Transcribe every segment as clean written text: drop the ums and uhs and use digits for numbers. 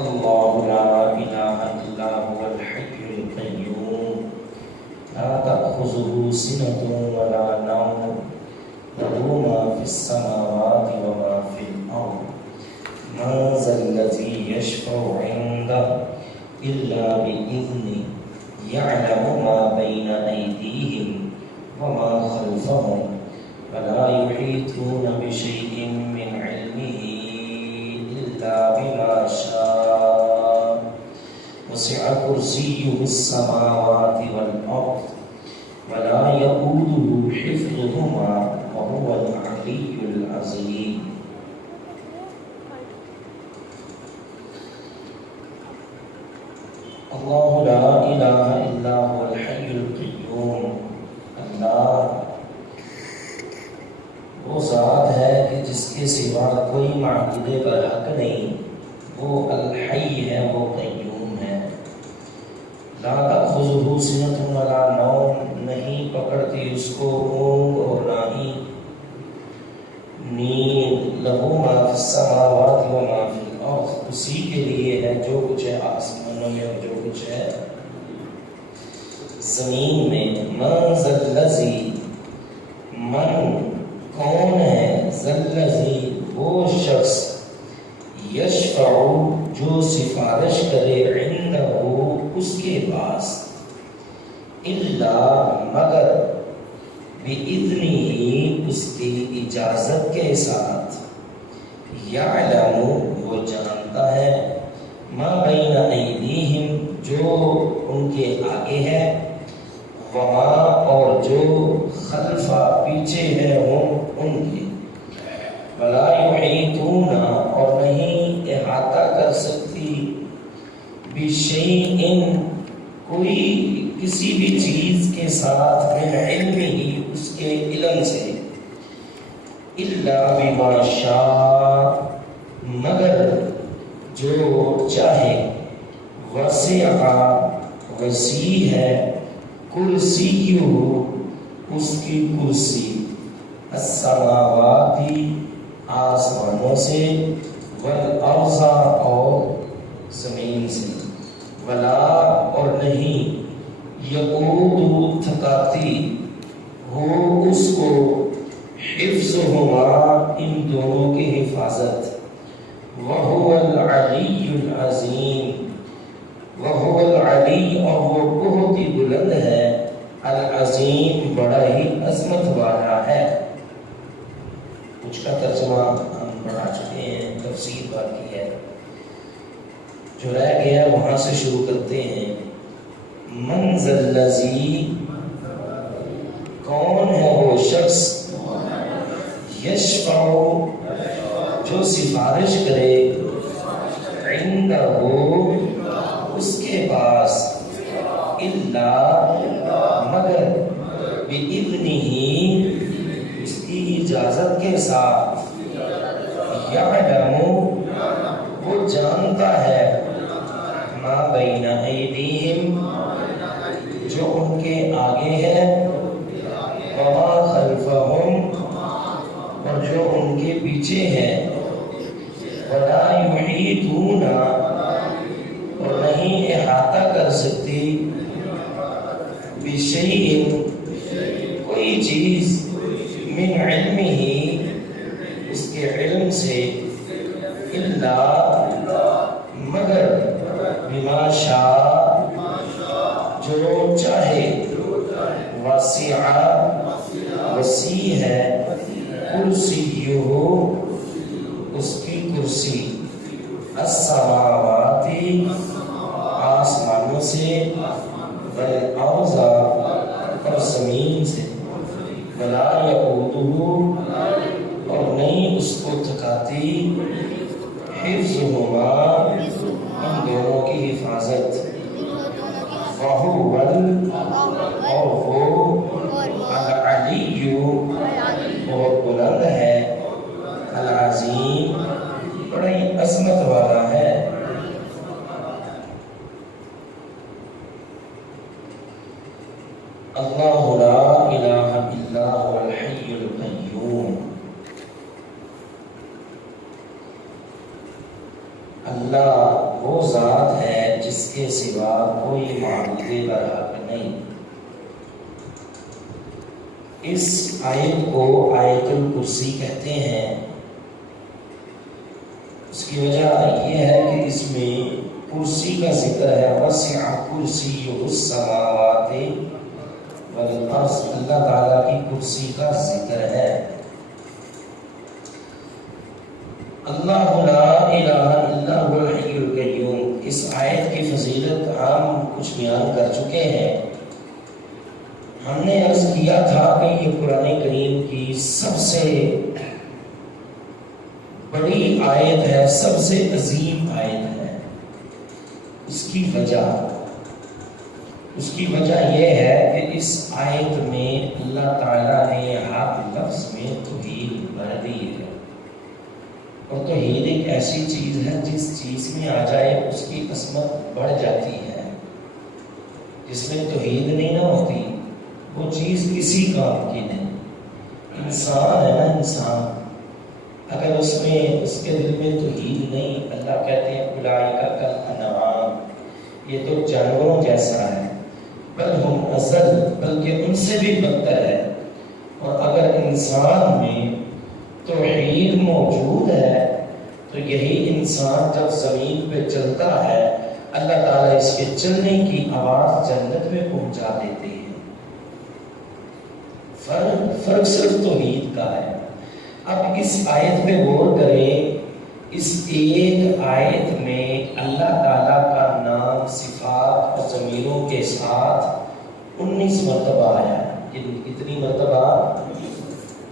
اللہ لا الہ الا هو الحی القیوم لا تأخذه سنة ولا نوم له ما في السماوات وما في الأرض من ذا الذي يشفع عنده إلا بإذنه يعلم ما بين أيديهم وما خلفهم ولا يحيطون بشيء من علمه إلا بما شاء وسع كرسيه السماوات والأرض ولا يؤوده حفظهما وهو العلي العظيم اللہ لا الہ الا هو الحی القیوم اللہ وہ ذات ہے کہ جس کے سوا کوئی معبود برحق نہیں، وہ الحی ہے، وہ قیوم ہے۔ لا تأخذہ سنۃ ولا نوم، نہیں پکڑتی اس کو اونگ اور نہ ہی نیند۔ لہ ما فی السماوات و ما فی الارض، اسی کے لیے ہے جو کچھ ہے آسمانوں میں اور جو کچھ ہے زمین میں۔ من ذا الذی، من کون ہے، ذا الذی وہ شخص، یشفع جو سفارش کرے، عندہ اس کے پاس، الا مگر، بِإِذْنِهِ اس کی اجازت کے ساتھ، یعلم وہ جانتا ہے، ما بین ایدیہم جو ان کے آگے ہے، وما اور جو خلفہ پیچھے ہے ان کے، ولا یحیطون اور نہیں احاطہ کر سکتی، بشیء کوئی کسی بھی چیز کے ساتھ، من علمہ اس کے علم سے، الا بما شاء مگر جو چاہے، وسع وسیع ہے، کرسیہ اس کی کرسی، السماواتی آسمانوں سے، والارض اور زمین سے، ولا اور نہیں، یعود تھکاتی ہو اس کو، حفظہما ان دونوں کی حفاظت، وہو العلی العظیم، وہو العلی اور وہ بہت ہی بلند ہے، العظیم بڑا ہی عظمت والا ہے۔ کچھ کا ترجمہ ہم پڑھا چکے ہیں، تفسیر باقی ہے، جو رہ گیا وہاں سے شروع کرتے ہیں۔ من ذا الذی کون ہے وہ شخص، یشفع جو سفارش کرے، عندہ اس کے پاس، الا مگر، بِإِذْنِهِ اس کی اجازت کے ساتھ، یعلم وہ جانتا ہے، ما بین ایدیہم جو ان کے آگے ہے، وما خلفہم اور جو ان کے پیچھے ہے، ولا یحیطون اور نہیں احاطہ کر سکتی، بشیء کوئی چیز، من علمہ اس کے علم سے، الا مگر، بما شاء جو چاہے، وسع وسیع ہے، کرسیہ اس کی کرسی، السماواتی آسمانوں سے، والارض اور زمین سے، ولا یعودہ اور نہیں اس کو تھکاتی، حفظہما ان دونوں کی حفاظت، وہو اور وہ العلی بہت بلند ہے، العظیم بڑی عظمت والا ہے۔ اللہ لا الہ الا هو الحی القیوم اللہ وہ ذات ہے جس کے سوا کوئی معبود برحق نہیں۔ اس آیت کو آیت الکرسی کہتے ہیں۔ اس کی وجہ یہ ہے کہ اس میں کرسی کا ذکر ہے، وسع کرسیہ السماوات والارض، اللہ تعالیٰ کی کرسی کا ذکر ہے۔ اللہ لا الہ الا هو الحی القیوم، اس آیت کی فضیلت ہم کچھ بیان کر چکے ہیں۔ ہم نے عرض کیا تھا کہ یہ قرآن کریم کی سب سے بڑی آیت ہے، سب سے عظیم آیت ہے۔ اس کی وجہ یہ ہے کہ اس آیت میں اللہ تعالیٰ نے ہر لفظ میں توحید بھر دی ہے، اور توحید ایک ایسی چیز ہے جس چیز میں آ جائے اس کی عظمت بڑھ جاتی ہے۔ جس میں توحید نہیں نہ ہوتی وہ چیز کسی کام کی نہیں۔ انسان ہے نا، انسان اگر اس کے دل میں توحید نہیں، اللہ کہتے ہیں اولئک کالانعام، یہ تو جانوروں جیسا ہے، بل ہم اضل، بلکہ ان سے بھی بدتر ہے۔ اور اگر انسان میں توحید موجود ہے تو یہی انسان جب زمین پہ چلتا ہے اللہ تعالیٰ اس کے چلنے کی آواز جنت میں پہنچا دیتے ہیں۔ فرق صرف توحید کا ہے۔ اب اس آیت پہ غور کریں، اس ایک آیت میں اللہ تعالیٰ کا نام صفات اور ضمیروں کے ساتھ 19 مرتبہ آیا ہے۔ کتنی مرتبہ؟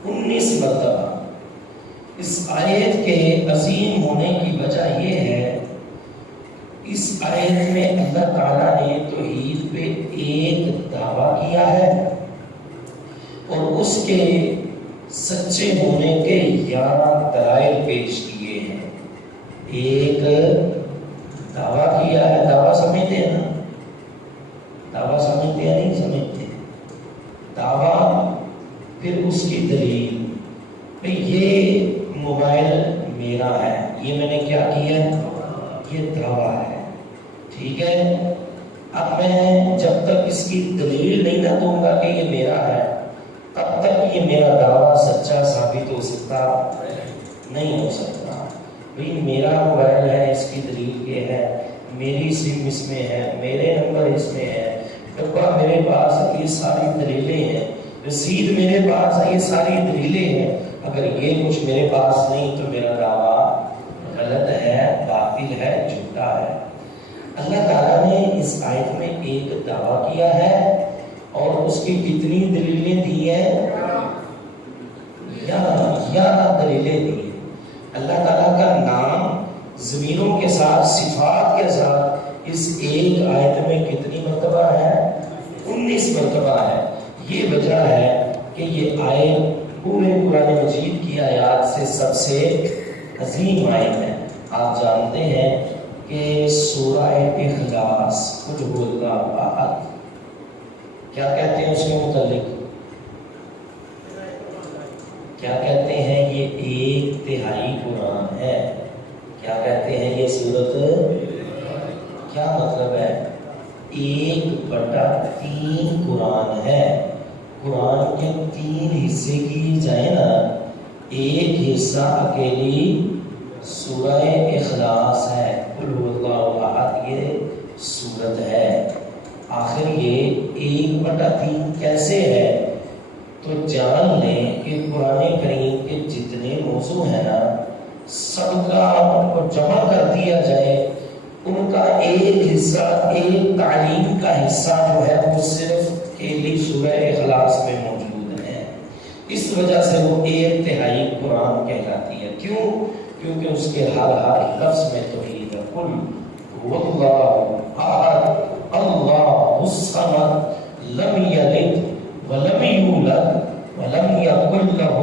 19 مرتبہ۔ اس آیت کے عظیم ہونے کی وجہ یہ ہے، اس آیت میں اللہ تعالیٰ نے توحید پہ ایک دعویٰ کیا ہے اور اس کے سچے ہونے کے 11 دلائل پیش کیے ہیں۔ ایک دعویٰ کیا ہے، دعویٰ سمجھتے ہیں نا؟ دعویٰ سمجھتے ہیں نہیں سمجھتے؟ دعویٰ پھر اس کی دلیل، یہ موبائل میرا ہے، یہ میں نے کیا کیا ہے؟ یہ دعویٰ ہے، ٹھیک ہے۔ اب میں جب تک اس کی دلیل نہیں نہ دوں گا کہ یہ میرا ہے، تب تک یہ میرا دعویٰ سچا ثابت ہو سکتا نہیں ہو سکتا۔ بھئی میرا موبائل ہے، اس کی دلیل یہ ہے، میری سم اس میں ہے، میرے نمبر اس میں ہے، ڈبہ میرے پاس، یہ ساری دلیلیں ہیں، رسید میرے پاس ہے، یہ ساری دلیلیں ہیں۔ اگر یہ کچھ میرے پاس نہیں تو میرا دعویٰ غلط ہے، باطل ہے، جھوٹا ہے۔ اللہ تعالیٰ نے اس آیت میں ایک دعویٰ کیا ہے اور اس کی کتنی دلیلیں دی ہیں؟ 11 دلیلیں دی ہیں۔ اللہ تعالیٰ کا نام ضمیروں کے ساتھ، صفات کے ساتھ اس ایک آیت میں کتنی مرتبہ ہے؟ 19 مرتبہ ہے۔ یہ وجہ ہے کہ یہ آیت پورے قرآن مجید کی آیات سے سب سے عظیم آیت ہے۔ آپ جانتے ہیں کہ سورہ اخلاص، قل هو اللہ احد، کیا کہتے ہیں اس کے متعلق؟ کیا کہتے ہیں؟ یہ 1/3 قرآن ہے۔ کیا کہتے ہیں؟ یہ سورت کیا مطلب ہے؟ 1/3 قرآن ہے۔ قرآن کے 3 حصے کیے جائیں نا، ایک حصہ اکیلی سورہ اخلاص ہے، قل هو اللہ احد یہ سورت ہے۔ آخر یہ 1/3 کیسے ہے؟ تو جان لیں کہ قرآن کریم کے جتنے موضوع ہیں نا، سب کا جمع کر دیا جائے، ان کا ایک حصہ، ایک تعلیم کا حصہ جو ہے وہ صرف اکیلی سورہ اخلاص میں موجود ہے۔ اس وجہ سے وہ 1/3 قرآن کہلاتی ہے۔ کیوں؟ کیونکہ اس کے ہر لفظ میں توحید ہے۔ قل هو اللہ احد اللہ الصمد لم یلد ولم یولد ولم یکن له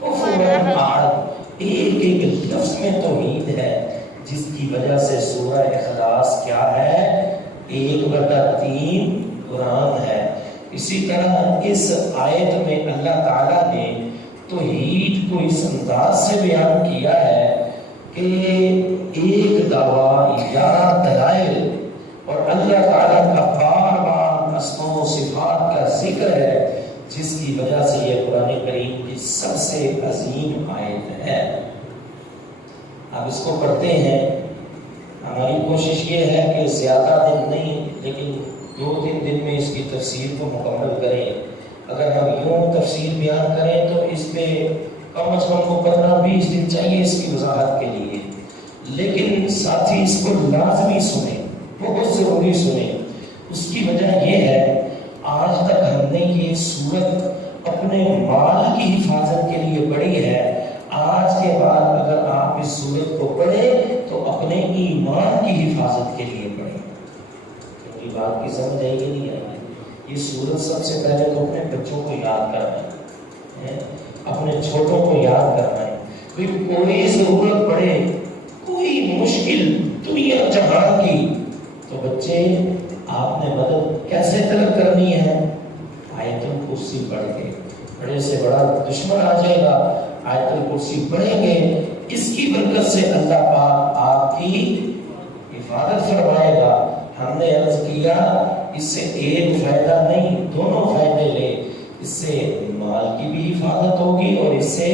کفوا احد، ایک لفظ میں توحید ہے، جس کی وجہ سے سورہ اخلاص کیا ہے؟ 1/3 قرآن ہے۔ اسی طرح اس آیت میں اللہ تعالیٰ نے توحید کو اس انداز سے بیان کیا ہے کہ ایک دعویٰ 11 دلائل اور اللہ تعالیٰ کا بار بار اسماء و صفات کا ذکر ہے، جس کی وجہ سے یہ قرآن کریم کی سب سے عظیم آیت ہے۔ آپ اس کو پڑھتے ہیں، ہماری کوشش یہ ہے کہ زیادہ دن نہیں لیکن 2-3 دن میں اس کی تفسیر کو مکمل کریں۔ اگر ہم یوں تفسیر بیان کریں تو اس پہ کم از کم کو 15-20 دن چاہیے اس کی وضاحت کے لیے، لیکن ساتھی اس کو لازمی سنیں، بہت ضروری سنیں۔ اس کی وجہ یہ ہے، آج تک ہم نے یہ سورت اپنے مال کی حفاظت کے لیے پڑھی ہے، آج کے بعد اگر آپ اس سورت کو پڑھیں تو اپنے ایمان کی حفاظت کے لیے پڑھیں۔ کیونکہ بات کی سمجھ آئے گی نہیں آئے گی۔ یہ سورت سب سے پہلے تو اپنے بچوں کو یاد کرنا ہے، اپنے چھوٹوں کو یاد کرنا ہے۔ کوئی ضرورت پڑے، کوئی مشکل دنیا جہاں کی، تو بچے آپ نے مدد کیسے طلب کرنی ہے؟ آیت الکرسی پڑھ کے۔ بڑے سے بڑا دشمن آ جائے گا، آیت الکرسی پڑھیں گے، اس کی برکت سے اللہ پاک آپ کی حفاظت فرمائے گا۔ ہم نے عرض کیا اس سے ایک فائدہ نہیں، دونوں فائدے لے، اس سے مال کی بھی حفاظت ہوگی اور اس سے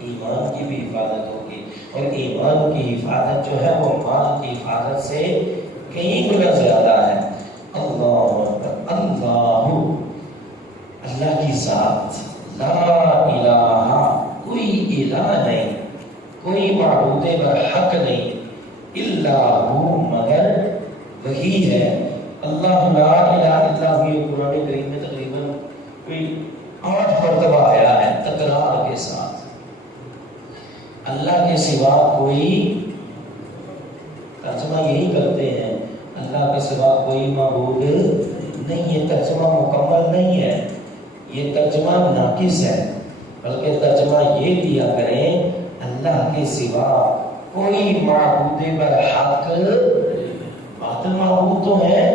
ایمان کی بھی حفاظت ہوگی، اور ایمان کی حفاظت جو ہے وہ مال کی حفاظت سے کئی گنا زیادہ ہے۔ اللہ اکبر، اللہ کی ذات، لا الہ، کوئی الہ نہیں، کوئی معبود برحق نہیں، الا ہو، مگر وہی ہے۔ اللہ لا الہ الا ہو، یہ قرآن کریم میں تقریباً کوئی 8 مرتبہ آیا ہے تکرار کے ساتھ۔ اللہ کے سوا کوئی، ترجمہ یہی کرتے ہیں، اللہ کے سوا کوئی معبود نہیں۔ یہ ترجمہ مکمل نہیں ہے، یہ ترجمہ ناقص ہے، بلکہ ترجمہ یہ دیا کریں، اللہ کے سوا کوئی معبود برحق، باطل معبود تو ہیں،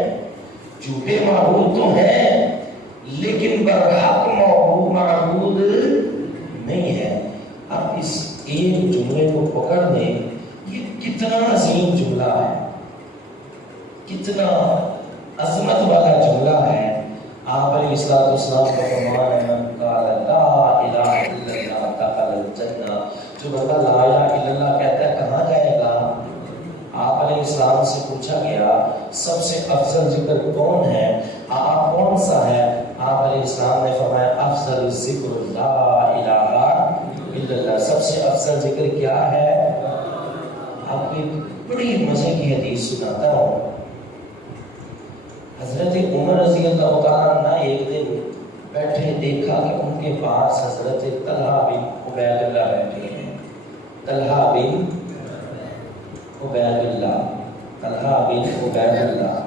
جھوٹے معبود تو ہیں، لیکن برحق معبود نہیں ہے۔ اب اس ایک جملے کو پکڑ دیں، یہ کتنا عظیم جملہ ہے، کتنا عظمت والا جملہ ہے۔ آپ علیہ السلام کا فرمان ہے، من قال لا الہ الا اللہ دخل الجنہ، جو بندہ لا الہ الا اللہ کہتا ہے کہاں جائے گا؟ آپ علیہ السلام سے پوچھا گیا سب سے افضل ذکر کون ہے، آپ کون سا ہے؟ آپ علیہ السلام نے فرمایا افضل الذکر لا الہ الا اللہ، سب سے افضل ذکر کیا ہے؟ آپ کو ایک بڑی مزے کی حدیث سناتا ہوں۔ حضرت عمر رضی اللہ تعالیٰ عنہ ایک دن بیٹھے، دیکھا کہ ان کے پاس حضرت طلحہ بن عبید اللہ بیٹھے ہیں۔ طلحہ بن عبید اللہ، طلحہ بن عبید اللہ،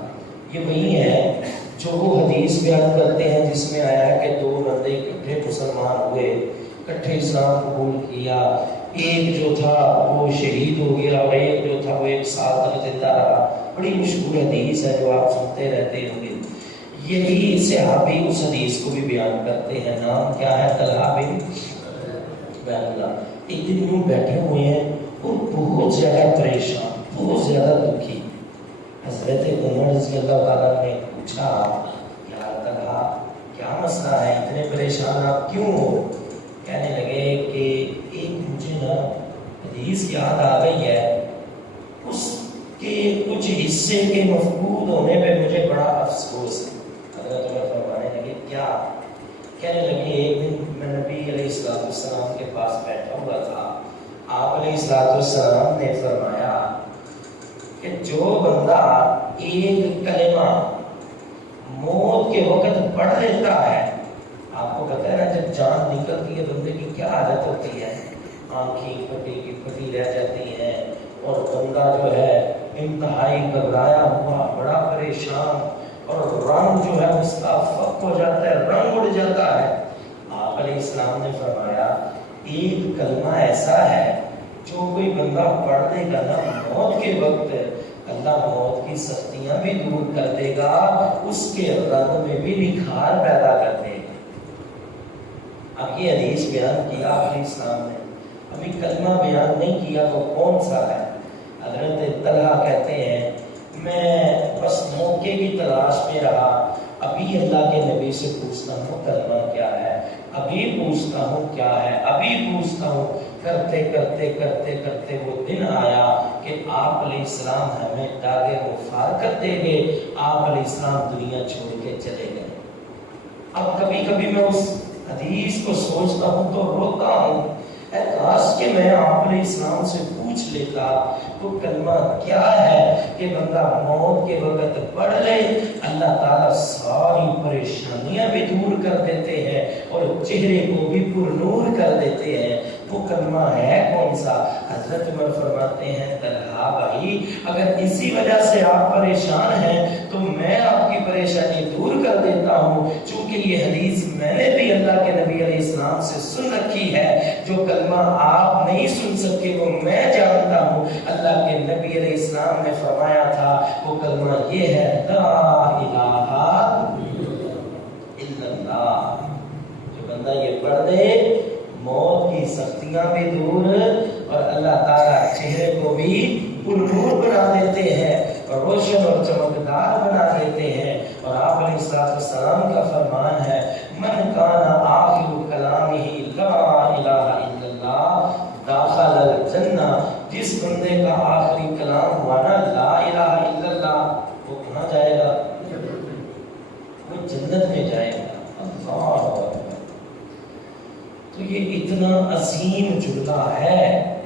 یہ وہی ہے جو وہ حدیث بیان کرتے ہیں جس میں آیا ہے کہ 2 بندے اکٹھے مسلمان ہوئے، اکٹھے اسلام قبول کیا، ایک جو تھا وہ شہید ہو گیا اور ایک جو تھا وہ 1 سال تک زندہ رہا۔ بڑی مشہور حدیث ہے جو آپ سنتے رہتے ہوں گے۔ یہی صحابی اس حدیث کو بھی بیان کرتے ہیں، نام کیا ہے؟ طلحہ بن عبید اللہ۔ ایک دن یوں بیٹھے ہوئے ہیں اور بہت زیادہ پریشان، بہت زیادہ دکھی۔ حضرت عمر رضی اللہ تعالیٰ نے پوچھا، یا طلحہ کیا مسئلہ ہے، اتنے پریشان آپ کیوں ہو؟ کہنے لگے کہ ایک مجھے نا حدیث یاد آ گئی ہے، اس کے کچھ حصے کے مفقود ہونے پہ مجھے بڑا افسوس ہے۔ حضرت عمر فرمانے لگے کیا؟ کہنے لگے ایک دن میں نبی علیہ السلام کے پاس بیٹھا ہوا تھا، آپ علیہ السلام نے فرمایا کہ جو بندہ ایک کلمہ موت کے وقت پڑھ لیتا ہے، آپ کو پتہ ہے نا جب جان نکلتی ہے بندے کی کیا حالت ہوتی ہے، آنکھیں پھٹی کی پھٹی رہ جاتی ہیں، اور بندہ جو ہے انتہائی گھبرایا ہوا، بڑا پریشان، اور رنگ جو ہے اس کا فق ہو جاتا ہے، رنگ اڑ جاتا ہے۔ آپ علیہ السلام نے فرمایا ایک کلمہ ایسا ہے جو کوئی بندہ پڑھ دے گا نا موت کے وقت، اللہ موت کی سختیاں بھی دور کر دے گا، اس کے رنگ میں بھی نکھار پیدا کر دے گا۔ اب یہ حدیث بیان کیا علیہ السلام نے، ابھی کلمہ بیان نہیں کیا تو کون سا ہے؟ حضرت طلحہ کہتے ہیں میں بس موقع کی تلاش میں رہا، ابھی اللہ کے نبی سے پوچھتا ہوں کلمہ کیا ہے، ابھی پوچھتا ہوں کیا ہے، ابھی پوچھتا ہوں، کرتے کرتے کرتے کرتے وہ دن آیا کہ آپ علیہ السلام ہمیں داغ مفارقت دے گئے، آپ علیہ السلام دنیا چھوڑ کے چلے گئے۔ اب کبھی کبھی میں اس حدیث کو سوچتا ہوں تو روتا ہوں، اے کاش کہ میں آپ علیہ السلام سے پوچھ لیتا تو کلمہ کیا ہے کہ بندہ موت کے وقت پڑھ لے، اللہ تعالیٰ ساری پریشانیاں بھی دور کر دیتے ہیں اور چہرے کو بھی پر نور کر دیتے ہیں۔ وہ کلمہ ہے کون سا؟ حضرت عمر فرماتے ہیں طلحہ بھائی اگر اسی وجہ سے آپ پریشان ہیں تو میں آپ کی پریشانی دور کر دیتا ہوں، چونکہ یہ حدیث میں نے بھی اللہ کے نبی علیہ السلام سے سن رکھی ہے، جو کلمہ آپ نہیں سن سکے وہ میں جانتا ہوں۔ اللہ کے نبی علیہ السلام نے فرمایا تھا وہ کلمہ یہ ہے لا الہ الا اللہ، جو بندہ یہ پڑھ دے موت کی سختیاں بھی دور اور اللہ تعالیٰ چہرے کو بھی پرنور بنا دیتے ہیں اور روشن اور چمکدار بنا دیتے ہیں۔ اور آپ علیہ السلام کا فرمان ہے من کان آخر کلامہ لا الہ الا اللہ داخل الجنہ، جس بندے کا آخری کلام ہوا نا لا الہ الا اللہ وہ کہاں جائے گا؟ وہ جنت میں جائے گا۔ اللہ اکبر۔ تو یہ اتنا عظیم جملہ ہے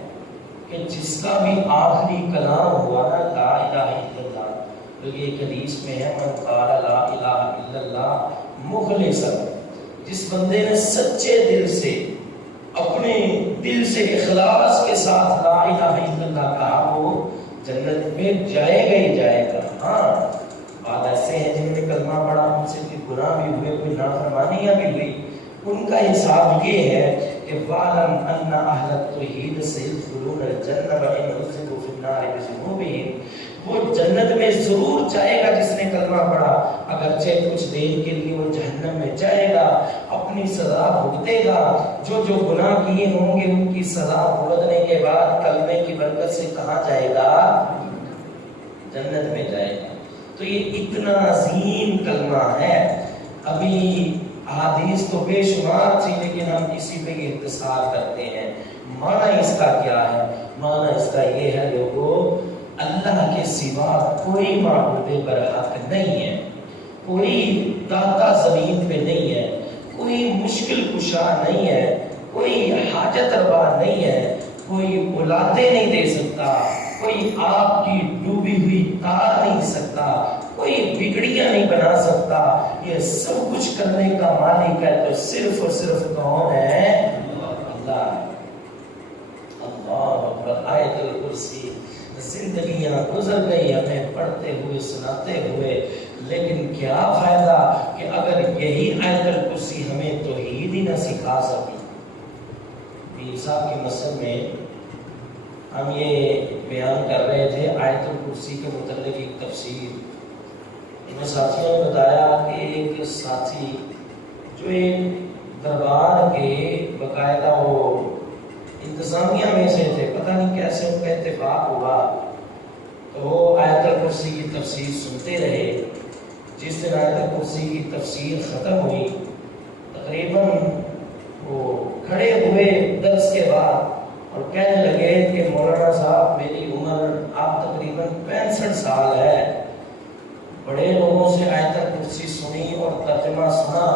کہ جس کا بھی آخری کلام ہوا نا لا الہ الا اللہ، تو یہ ایک حدیث میں ہے من قال لا الہ الا اللہ مخلصا، جس بندے نے سچے دل سے اپنے دل سے اخلاص کے ساتھ لا الہ الا اللہ کہا وہ جنت میں جائے گا ہی جائے گا۔ ہاں بعض ایسے ہیں جن نے کلمہ پڑھا ان سے کوئی گناہ بھی ہوئے کوئی نافرمانیاں بھی ہوئی، ان کا حساب یہ ہے کہ وَعْلَمْ أَنَّ أَهْلَ التَّوْحِيدِ سَيَدْخُلُونَ الْجَنَّةَ وَإِنْ عُذِّبُوا فِي النَّارِ بِذُنُوبِهِمْ، وہ جنت میں ضرور جائے گا جس نے کلمہ پڑھا، اگرچہ کچھ دیر کے لیے وہ جہنم میں جائے گا، اپنی سزا بھگتے گا، جو جو گناہ کیے ہوں گے ان کی سزا بھگتنے کے بعد کلمے کی برکت سے کہاں جائے گا؟ جنت میں جائے گا۔ تو یہ اتنا عظیم کلمہ ہے۔ ابھی احادیث تو بے شمار تھی لیکن ہم اسی پہ اختصار کرتے ہیں۔ معنی اس کا کیا ہے؟ معنی اس کا یہ ہے لوگوں، اللہ کے سوا کوئی معبود برحق نہیں ہے، کوئی داتا زمین پہ نہیں ہے، کوئی مشکل کشا نہیں ہے، کوئی حاجت روا نہیں ہے، کوئی اولادیں نہیں دے سکتا، کوئی آپ کی ڈوبی ہوئی تار نہیں سکتا، کوئی بگڑیاں نہیں بنا سکتا، یہ سب کچھ کرنے کا مالک ہے تو صرف اور صرف کون ہے؟ اللہ۔ اللہ اکبر۔ آیت الکرسی زندگیاں گزر گئی ہمیں پڑھتے ہوئے سناتے ہوئے، لیکن کیا فائدہ کہ اگر یہی آیت الکرسی ہمیں توحید ہی نہ سکھا سکی۔ پیر صاحب کے مسجد میں ہم یہ بیان کر رہے تھے آیت الکرسی کے متعلق ایک تفسیر، میں ساتھیوں نے بتایا کہ ایک ساتھی جو ایک دربار کے باقاعدہ وہ انتظامیہ میں سے تھے، پتہ نہیں کیسے ان کا اتفاق ہوا تو وہ آیت الکرسی کی تفسیر سنتے رہے۔ جس دن آیت الکرسی کی تفسیر ختم ہوئی تقریباً وہ کھڑے ہوئے درس کے بعد اور کہنے لگے کہ مولانا صاحب میری عمر آپ تقریباً 65 سال ہے، بڑے لوگوں سے آیت الکرسی سنی اور ترجمہ سنا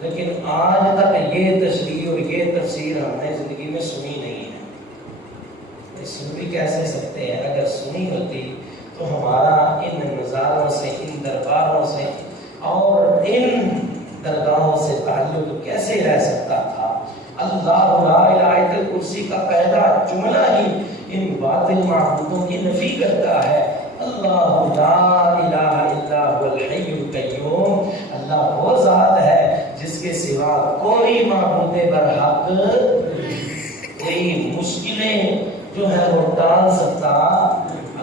لیکن آج تک یہ تشریح اور یہ تفسیر ہم نے زندگی میں سنی نہیں ہے۔ سن بھی کیسے سکتے ہیں؟ اگر سنی ہوتی تو ہمارا ان نظاروں سے، ان درباروں سے اور ان درگاہوں سے تعلق کیسے رہ سکتا تھا؟ اللہ لا الہ آیت الکرسی کا پہلا جملہ ہی ان باطل معبودوں کی نفی کرتا ہے۔ اللہ لا الہ الا هو الحی القیوم، اللہ وہ ذات ہے جس کے سوا کوئی معبود برحق، کوئی مشکلیں جو ہے وہ ٹال سکتا۔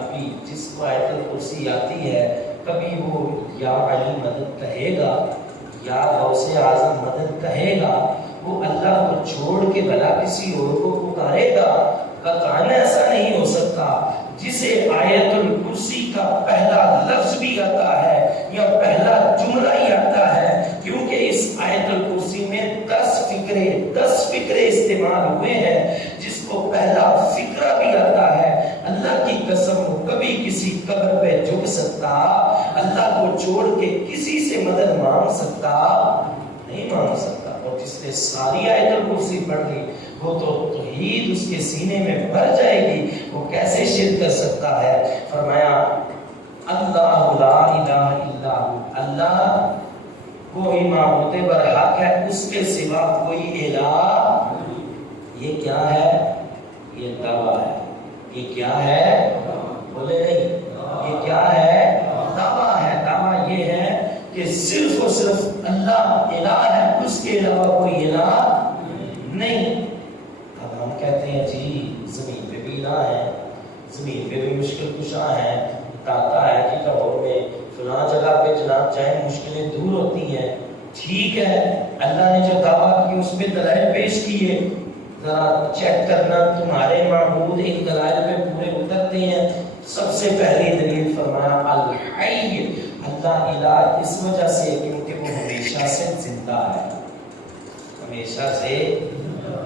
ابھی جس کو آیت الکرسی آتی ہے کبھی وہ یا علی مدد کہے گا یا غوث اعظم مدد کہے گا، وہ اللہ کو چھوڑ کے بھلا کسی اور کو پکارے گا؟ قطعاً ایسا نہیں ہو سکتا۔ جسے آیت الکرسی کا پہلا لفظ بھی آتا ہے یا پہلا جملہ ہی آتا ہے، کیونکہ اس آیت الکرسی میں 10 فکرے استعمال ہوئے ہیں، جس کو پہلا فکرہ بھی آتا ہے۔ اللہ کی قسم وہ کبھی کسی قبر پہ جھک سکتا، اللہ کو چھوڑ کے کسی سے مدد مانگ سکتا نہیں مانگ سکتا۔ اور جس نے ساری آیت الکرسی پڑھ لی وہ تو توحید اس کے سینے میں بھر جائے گی، وہ کیسے شرک کر سکتا ہے؟ فرمایا اللہ لا الہ الا ہو، اللہ کوئی معبود برحق ہے، اس کے سوا کوئی الہ۔ یہ کیا ہے؟ یہ دعویٰ ہے۔ یہ کیا ہے؟ بولے نہیں، یہ کیا ہے؟ دعویٰ ہے۔ دعویٰ یہ ہے کہ صرف اور صرف اللہ الہ ہے، اس کے علاوہ کوئی الہ نہیں۔ اب ہم کہتے ہیں جی زمین پہ بھی الہ ہے، زمین پہ بھی مشکل کشا ہے، بتاتا ہے کہ لاہور میں فلاں جگہ پہ جناب جائیں مشکلیں دور ہوتی ہیں۔ ٹھیک ہے، اللہ نے جو دعویٰ کی اس پہ دلائل پیش کیے، ذرا چیک کرنا تمہارے معبود ان دلائل پہ پورے اترتے ہیں۔ سب سے پہلی دلیل فرمایا الحی، اللہ الہ اس وجہ سے کیونکہ وہ ہمیشہ سے زندہ ہے۔ ہمیشہ سے،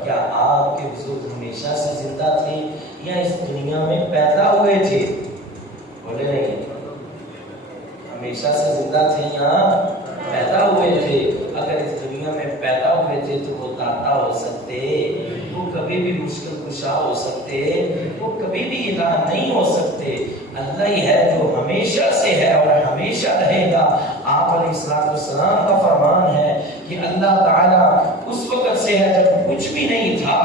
کیا آپ کے بزرگ ہمیشہ سے زندہ تھے یا اس دنیا میں پیدا ہوئے تھے؟ بولے نہیں، ہمیشہ سے زندہ تھے یا پیدا ہوئے تھے؟ اگر اس دنیا میں پیدا ہوئے تھے تو وہ داتا ہو سکتے، وہ کبھی بھی مشکل کشا ہو سکتے، وہ کبھی بھی الہ نہیں ہو سکتے۔ اللہ ہی ہے جو ہمیشہ سے ہے اور ہمیشہ رہے گا۔ آپ علیہ السلام کا فرمان ہے کہ اللہ تعالیٰ اس وقت سے ہے جب کچھ بھی نہیں تھا،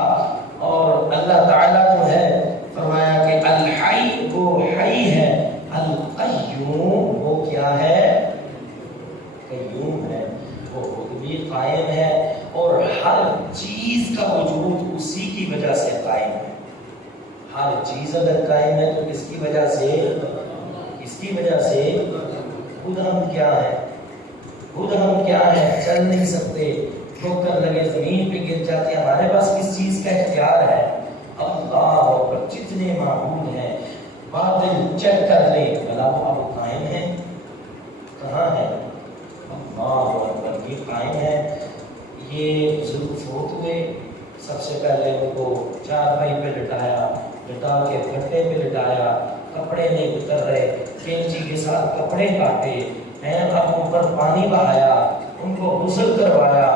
اور اللہ تعالیٰ جو ہے فرمایا کہ الحی وہ حی ہے، القیوم وہ کیا ہے؟ قیوم ہے، وہ خود بھی قائم ہے اور ہر چیز کا وجود اسی کی وجہ سے قائم ہے۔ ہر چیز اگر قائم ہے تو کس کی وجہ سے؟ کس کی وجہ سے؟ خود ہم کیا ہے؟ خود ہم کیا ہے؟ چل نہیں سکتے، ٹھوکر لگے زمین پہ گر جاتے ہیں، ہمارے پاس کس چیز کا اختیار ہے؟ اللہ اکبر، جتنے معبود ہیں باطل چیک کر لیں، بھلا وہ اب قائم ہے؟ کہاں ہے؟ اللہ اکبر، یہ قائم ہے۔ یہ بزرگ فوت ہوئے، سب سے پہلے ان کو چارپائی پہ لٹایا، لٹا کے پھٹے پہ لٹایا، کپڑے نہیں اتر رہے، کینچی کے ساتھ کپڑے کاٹے ہیں، اب اوپر پانی بہایا، ان کو غسل کروایا،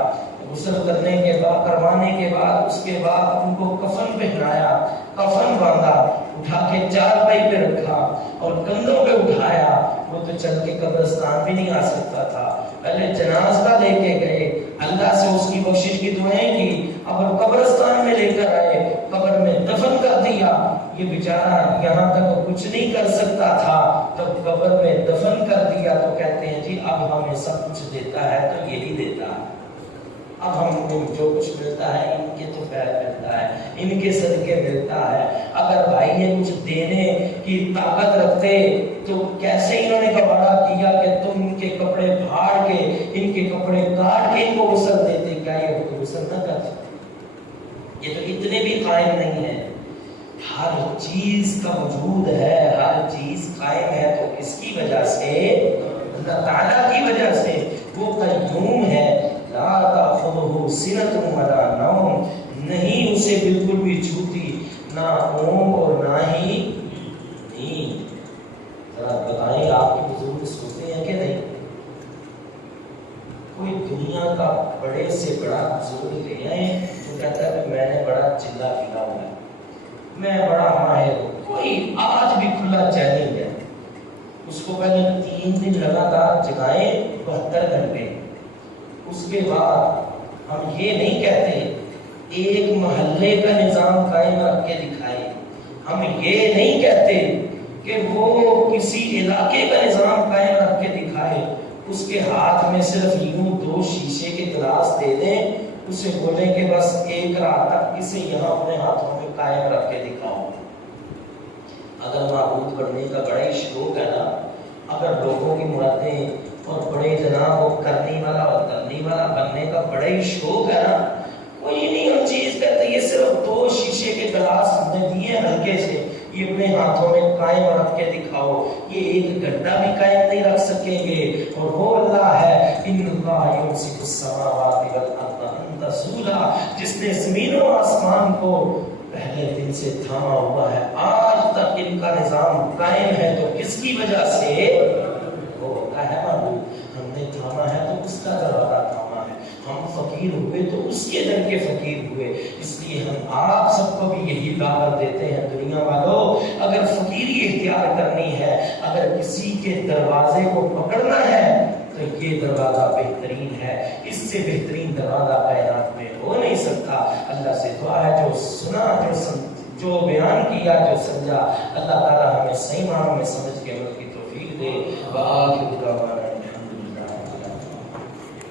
غسل کرنے کے بعد کروانے کے بعد اس کے بعد ان کو کفن پہنایا، کفن باندھا، اٹھا کے چارپائی پہ رکھا اور کندھوں پہ اٹھایا۔ وہ تو چل کے قبرستان بھی نہیں آ سکتا تھا، پہلے جنازہ لے کے گئے، اللہ سے اس کی بخشش کی دعائیں کی، اب وہ قبرستان میں لے کر آئے، قبر میں دفن کر دیا۔ یہ بیچارہ یہاں تک کچھ نہیں کر سکتا تھا، تب قبر میں دفن کر دیا تو کہتے ہیں جی اب ہمیں سب کچھ دیتا ہے تو یہی دیتا ہے، اب ہم کو جو کچھ ملتا ہے ان کے تو خیر ملتا ہے، ان کے صدقے ملتا ہے۔ اگر بھائی یہ کچھ دینے کی طاقت رکھتے تو کیسے انہوں نے گوارا کیا کہ تم ان کے کپڑے پھاڑ کے، ان کے کپڑے کاٹ کے ان کو غسل دیتے؟ کیا یہ غسل نہ کرتے؟ یہ تو اتنے بھی قائم نہیں ہے۔ ہر چیز کا وجود ہے، ہر چیز قائم ہے تو اس کی وجہ سے، اللہ تعالیٰ کی وجہ سے۔ وہ قیوم ہے، لا تأخذہ سنۃ ولا نوم، نہیں اسے بالکل بھی چھوتی نہ اونگ اور نہ ہی نیند۔ ذرا بتائیں آپ کے بزرگ سوتے ہیں کہ نہیں؟ کوئی دنیا کا بڑے سے بڑا بزرگ لے آئے تو کہتا ہے کہ میں نے بڑا چلا پھرا ہوا ہے، میں بڑا ماہر ہوں، کوئی آج بھی کھلا چیلنج ہے، اس کو پہلے 3 دن لگاتار جگائیں 72 گھنٹے، اس کے بعد ہم یہ نہیں کہتے ایک محلے کا نظام قائم رکھ کے دکھائے، ہم یہ نہیں کہتے کہ وہ کسی علاقے کا نظام قائم رکھ کے دکھائے، اس کے ہاتھ میں صرف یوں 2 شیشے کے گلاس دے دیں، اسے بولیں کہ بس 1 رات تک اسے یہاں اپنے ہاتھوں میں قائم رکھ کے دکھاؤ۔ اگر معبود بننے کا بڑا ہی شوق ہے نا، اگر لوگوں کی مرادیں اور بڑے جناب وہ کرنے والا اور کرنے والا بننے کا بڑا ہی شوق ہے نا، کوئی نہیں ہم چیز کرتے. یہ صرف 2 شیشے کے گلاس ہم نے دیے ہلکے سے, یہ اپنے ہاتھوں میں قائم رکھ کے دکھاؤ, یہ ایک گھنٹہ بھی قائم نہیں رکھ سکیں گے. اور وہ اللہ ہے ان اللہ یمسک السماوات والارض ان تزولا, جس نے زمین و آسمان کو پہلے دن سے تھاما ہوا ہے, آج تک ان کا نظام قائم ہے. تو کس کی وجہ سے؟ وہ ہوتا ہے معبود. ہم نے تھاما ہے تو اس کا دروازہ تھاما ہے. ہم فقیر ہوئے تو اس کے در کے فقیر ہوئے. اس لیے ہم آپ سب کو بھی یہی دعوت دیتے ہیں, دنیا والوں اگر فقیری اختیار کرنی ہے, اگر کسی کے دروازے کو پکڑنا ہے تو یہ دروازہ بہترین ہے. اس سے بہترین دروازہ کائنات میں ہو نہیں سکتا. اللہ سے دعا ہے جو سنا, جو بیان کیا, جو سمجھا, اللہ تعالی ہمیں صحیح معنوں میں سمجھ کے عمل کی توفیق دے. وآخر دعوانا